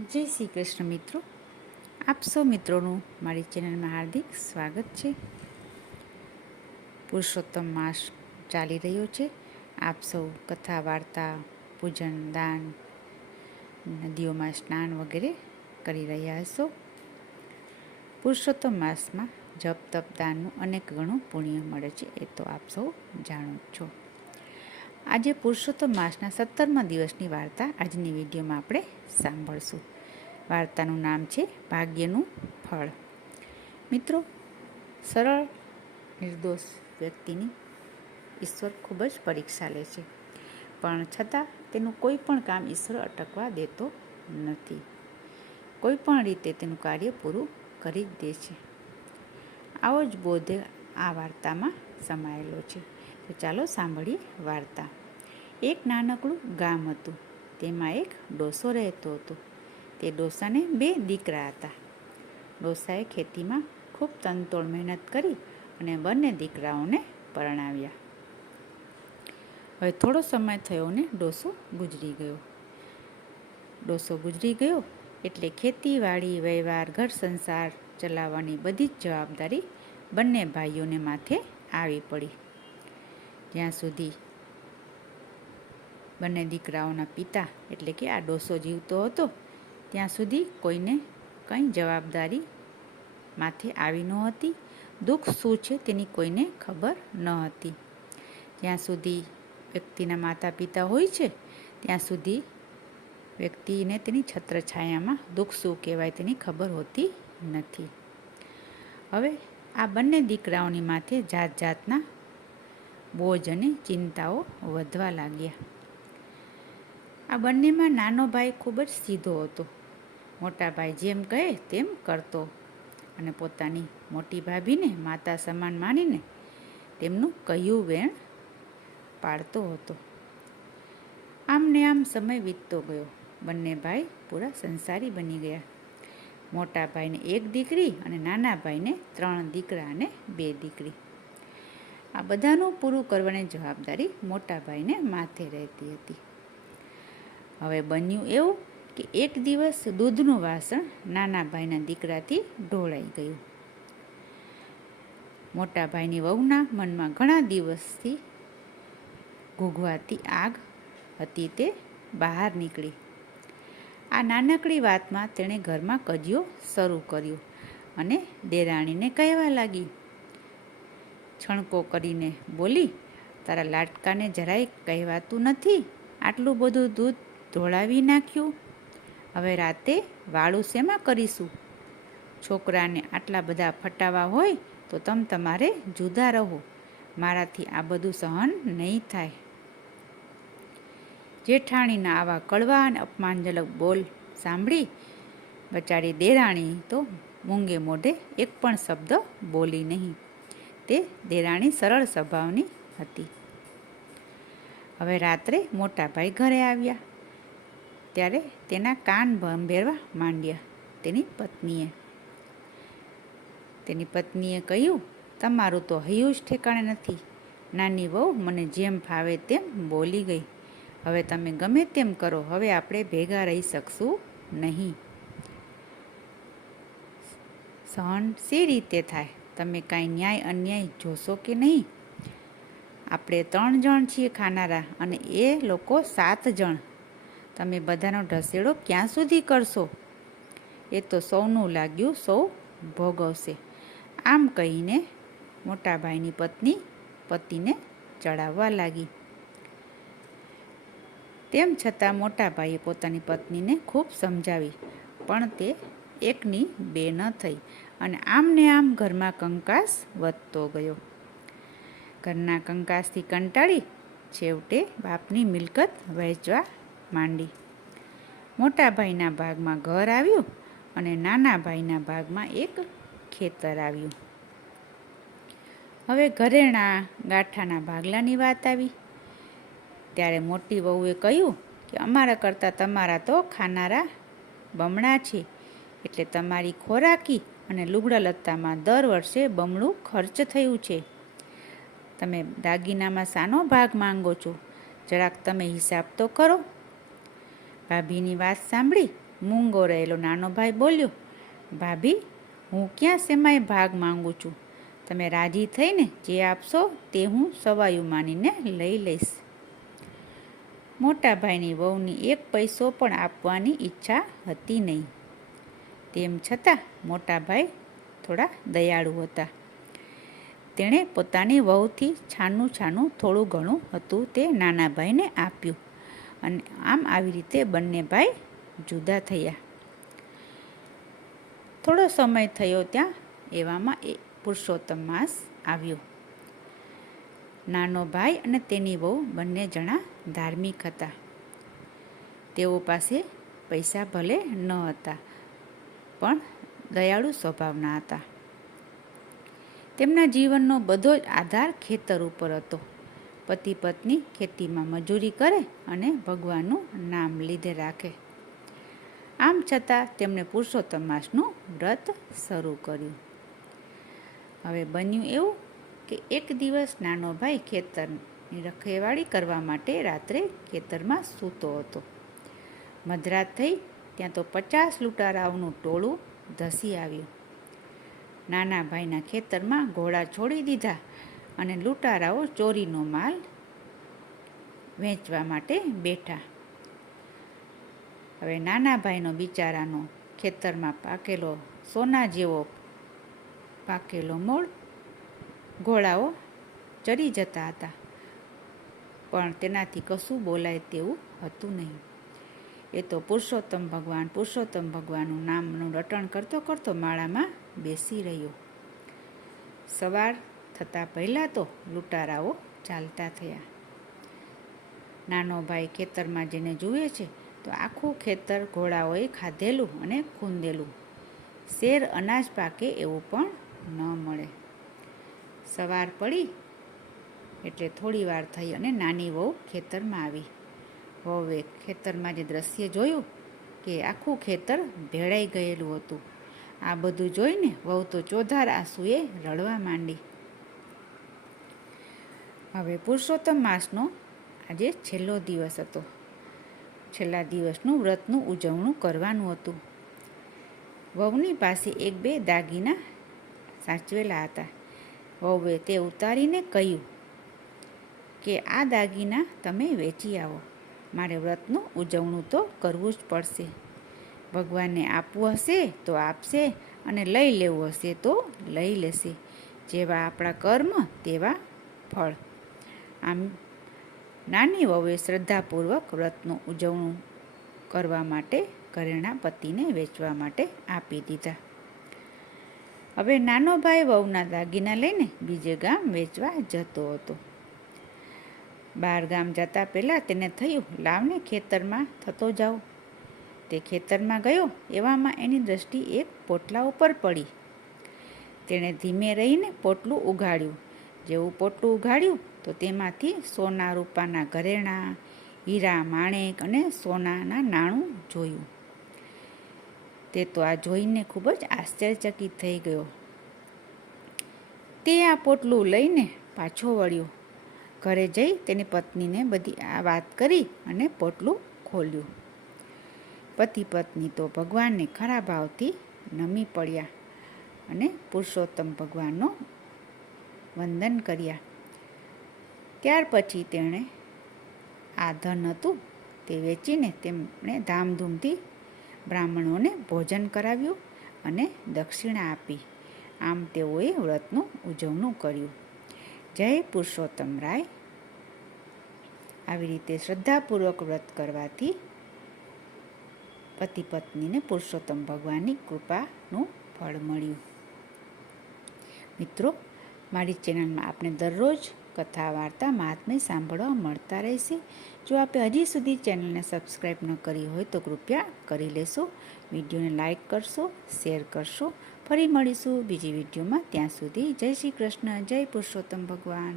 જય શ્રી કૃષ્ણ મિત્રો, આપ સૌ મિત્રોનું મારી ચેનલમાં હાર્દિક સ્વાગત છે. પુરુષોત્તમ માસ ચાલી રહ્યો છે. આપ સૌ કથા, વાર્તા, પૂજન, દાન, નદીઓમાં સ્નાન વગેરે કરી રહ્યા હશો. પુરુષોત્તમ માસમાં જપ તપ દાનનું અનેક ગણું પુણ્ય મળે છે, એ તો આપ સૌ જાણો છો. આજે પુરુષોત્તમ માસના 17મા દિવસની વાર્તા આજની વિડીયોમાં આપણે સાંભળશું. વાર્તાનું નામ છે ભાગ્યનું ફળ. મિત્રો, સરળ નિર્દોષ વ્યક્તિની ઈશ્વર ખૂબ જ પરીક્ષા લે છે, પણ છતાં તેનું કોઈ પણ કામ ઈશ્વર અટકવા દેતો નથી. કોઈ પણ રીતે તેનું કાર્ય પૂરું કરી જ દે છે. આવો જ બોધ આ વાર્તામાં સમાયેલો છે. તો ચાલો સાંભળીએ વાર્તા. એક નાનકડું ગામ હતું. તેમાં એક ડોસો રહેતો હતો. તે ડોસાને 2 દીકરા હતા. ડોસાએ ખેતીમાં ખૂબ તનતોડ મહેનત કરી અને બંને દીકરાઓને પરણાવ્યા. હવે થોડો સમય થયો ને ડોસો ગુજરી ગયો. ડોસો ગુજરી ગયો એટલે ખેતીવાડી, વ્યવહાર, ઘર સંસાર ચલાવવાની બધી જ જવાબદારી બંને ભાઈઓને માથે આવી પડી. જ્યાં સુધી બંને દીકરાઓના પિતા એટલે કે આ ડોસો જીવતો હતો ત્યાં સુધી કોઈને કંઈ જવાબદારી માથે આવી નહોતી. દુઃખ શું છે તેની કોઈને ખબર ન હતી. જ્યાં સુધી વ્યક્તિના માતા પિતા હોય છે ત્યાં સુધી વ્યક્તિને તેની છત્રછાયામાં દુઃખ શું કહેવાય તેની ખબર હોતી નથી. હવે આ બંને દીકરાઓની માથે જાત જાતના બોજ અને ચિંતાઓ વધવા લાગ્યા. આ બંનેમાં નાનો ભાઈ ખૂબ જ સીધો હતો. મોટા ભાઈ જેમ કહે તેમ કરતો અને પોતાની મોટી ભાભીને માતા સમાન માનીને તેમનું કહ્યું વેણ પાળતો હતો. આમ ને આમ સમય વીતતો ગયો. બંને ભાઈ પૂરા સંસારી બની ગયા. મોટા ભાઈને 1 દીકરી અને નાના ભાઈને 3 દીકરા અને 2 દીકરી. આ બધાનું પૂરું કરવાની જવાબદારી મોટા ભાઈને માથે રહેતી હતી. હવે બન્યું એવું કે એક દિવસ દૂધનું વાસણ નાના ભાઈના દીકરાથી ઢોળાઈ ગયું. મોટા ભાઈની વહુના મનમાં ઘણા દિવસથી ઘૂઘવાતી આગ હતી તે બહાર નીકળી. આ નાનકડી વાતમાં તેણે ઘરમાં કજિયો શરૂ કર્યો અને દેરાણીને કહેવા લાગી. છણકો કરીને બોલી, તારા લાટકાને જરાય કહેવાતું નથી, આટલું બધું દૂધ ઢોળાવી નાખ્યું. હવે રાતે વાળું શેમાં કરીશું? છોકરાને આટલા બધા ફટાવા હોય તો તમારે જુદા રહો. મારાથી આ બધું સહન નહીં થાય. જેઠાણીના આવા કડવા અને અપમાનજનક બોલ સાંભળી બચારી દેરાણી તો મૂંગે મોઢે એક પણ શબ્દ બોલી નહીં. તે દેરાણી સરળ સ્વભાવની હતી. હવે રાત્રે મોટા ભાઈ ઘરે આવ્યા ત્યારે તેના કાન ભંભેરવા માંડ્યા. તેની પત્નીએ કહ્યું, તમારું તો હૈયું જ ઠેકાણે નથી. નાની વહુ મને જેમ ફાવે તેમ બોલી ગઈ. હવે તમે ગમે તેમ કરો, હવે આપણે ભેગા રહી શકશું નહીં. સહન શી રીતે થાય? તમે કાંઈ ન્યાય અન્યાય જોશો કે નહીં? આપણે 3 જણ છીએ ખાનારા અને એ લોકો 7 જણ. તમે બધાનો ઢસેડો ક્યાં સુધી કરશો? એ તો સૌનું લાગ્યું સૌ ભોગવશે. આમ કહીને મોટા ભાઈની પત્ની પતિને ચડાવવા લાગી. તેમ છતાં મોટા ભાઈએ પોતાની પત્નીને ખૂબ સમજાવી, પણ તે એકની 2 ન થઈ અને આમ ને આમ ઘરમાં કંકાસ વધતો ગયો. ઘરના કંકાસથી કંટાળી છેવટે બાપની મિલકત વહેંચવા માંડી. મોટા ભાઈના ભાગમાં ઘર આવ્યું અને નાના ભાઈના ભાગમાં એક ખેતર આવ્યું. હવે ઘરેણા ગાંઠાના ભાગલાની વાત આવી ત્યારે મોટી વહુએ કહ્યું કે અમારા કરતાં તમારા તો ખાનારા બમણા છે, એટલે તમારી ખોરાકી અને લુગડા લત્તામાં દર વર્ષે બમણું ખર્ચ થયું છે. તમે દાગીનામાં શાનો ભાગ માંગો છો? જરાક તમે હિસાબ તો કરો. ભાભીની વાત સાંભળી મૂંગો રહેલો નાનો ભાઈ બોલ્યો, ભાભી, હું ક્યાં શેમાંય ભાગ માંગુ છું. તમે રાજી થઈને જે આપશો તે હું સવાયું માનીને લઈ લઈશ. મોટા ભાઈની વહુની એક પૈસો પણ આપવાની ઈચ્છા હતી નહીં. તેમ છતાં મોટા ભાઈ થોડા દયાળુ હતા. તેણે પોતાની વહુથી છાનું થોડું ઘણું હતું તે નાના ભાઈને આપ્યું અને આમ આવી રીતે બંને ભાઈ જુદા થયા. થોડો સમય થયો ત્યાં એવામાં પુરુષોત્તમ માસ આવ્યો. નાનો ભાઈ અને તેની વહુ બંને જણા ધાર્મિક હતા. તેઓ પાસે પૈસા ભલે ન હતા પણ દયાળુ સ્વભાવના હતા. તેમના જીવનનો બધો જ આધાર ખેતર ઉપર હતો. પતિ પત્ની ખેતીમાં મજૂરી કરે અને ભગવાનનું નામ લીધે રાખે. આમ છતાં તેમણે પુરુષોત્તમ માસનું વ્રત શરૂ કર્યું. હવે બન્યું એવું કે એક દિવસ નાનો ભાઈ ખેતરની રખેવાળી કરવા માટે રાત્રે ખેતરમાં સૂતો હતો. મધરાત થઈ ત્યાં તો 50 લૂંટારાઓનું ટોળું ધસી આવ્યું. નાના ભાઈના ખેતરમાં ઘોડા છોડી દીધા અને લૂંટારાઓ ચોરીનો માલ વેચવા માટે બેઠા. હવે નાના ભાઈનો બિચારાનો ખેતરમાં પાકેલો સોના જેવો પાકેલો મોળ ઘોડાઓ ચડી જતા હતા, પણ તેનાથી કશું બોલાય તેવું હતું નહીં. એ તો પુરુષોત્તમ ભગવાનનું નામનું રટણ કરતો કરતો માળામાં બેસી રહ્યો. સવાર થતાં પહેલાં તો લૂંટારાઓ ચાલતા થયા. નાનો ભાઈ ખેતરમાં જેને જુએ છે તો આખું ખેતર ઘોડાઓએ ખાધેલું અને ખૂંદેલું. શેર અનાજ પાકે એવું પણ ન મળે. સવાર પડી એટલે થોડી વાર થઈ અને નાની વહુ ખેતરમાં આવી. વહુએ ખેતરમાં જે દ્રશ્ય જોયું કે આખું ખેતર ભેળાઈ ગયેલું હતું. આ બધું જોઈને વહુ તો ચોધાર આંસુએ રડવા માંડી. હવે પુરુષોત્તમ માસનો આજે છેલ્લો દિવસ હતો. છેલ્લા દિવસનું વ્રતનું ઉજવણું કરવાનું હતું. વહુની પાસે 1-2 દાગીના સાચવેલા હતા. વહુએ તે ઉતારીને કહ્યું કે આ દાગીના તમે વેચી આવો. મારે વ્રતનું ઉજવણું તો કરવું જ પડશે. ભગવાનને આપવું હશે તો આપશે અને લઈ લેવું હશે તો લઈ લેશે. જેવા આપણા કર્મ તેવા ફળ. આમ નાની વહુએ શ્રદ્ધાપૂર્વક વ્રતનું ઉજવણું કરવા માટે ઘરેણા પતિને વેચવા માટે આપી દીધા. હવે નાનો ભાઈ વહુના દાગીના લઈને બીજે ગામ વેચવા જતો હતો. બહાર ગામ જતા પહેલાં તેને થયું, લાવને ખેતરમાં થતો જાઉં. તે ખેતરમાં ગયો એવામાં એની દ્રષ્ટિ એક પોટલા ઉપર પડી. તેણે ધીમે રહીને પોટલું ઉઘાડ્યું. જેવું પોટલું ઉઘાડ્યું તો તેમાંથી સોના રૂપાના ઘરેણાં, હીરા માણેક અને સોનાના નાણું જોયું. તે તો આ જોઈને ખૂબ જ આશ્ચર્યચકિત થઈ ગયો. તે આ પોટલું લઈને પાછો વળ્યો. ઘરે જઈ તેની પત્નીને બધી આ વાત કરી અને પોટલું ખોલ્યું. પતિ પત્ની તો ભગવાનને ખરા ભાવથી નમી પડ્યા અને પુરુષોત્તમ ભગવાનનો વંદન કર્યા. ત્યાર પછી તેણે આ ધન હતું તે વેચીને તેમણે ધામધૂમથી બ્રાહ્મણોને ભોજન કરાવ્યું અને દક્ષિણા આપી. આમ તેઓએ વ્રતનું ઉજવણું કર્યું. જય પુરુષોત્તમ રાય. આવી રીતે શ્રદ્ધાપૂર્વક વ્રત કરવાથી પતિ પત્નીને પુરુષોત્તમ ભગવાનની કૃપાનું ફળ મળ્યું. મિત્રો, મારી ચેનલમાં આપને દરરોજ કથા વાર્તા મહાત્મ્ય સાંભળવા મળતા રહેશે. જો આપે હજી સુધી ચેનલને સબસ્ક્રાઈબ ન કરી હોય તો કૃપયા કરી લેશો. વિડીયોને લાઈક કરશો, શેર કરશો. ફરી મળીશું બીજી વિડીયોમાં. ત્યાં સુધી જય શ્રી કૃષ્ણ, જય પુરુષોત્તમ ભગવાન.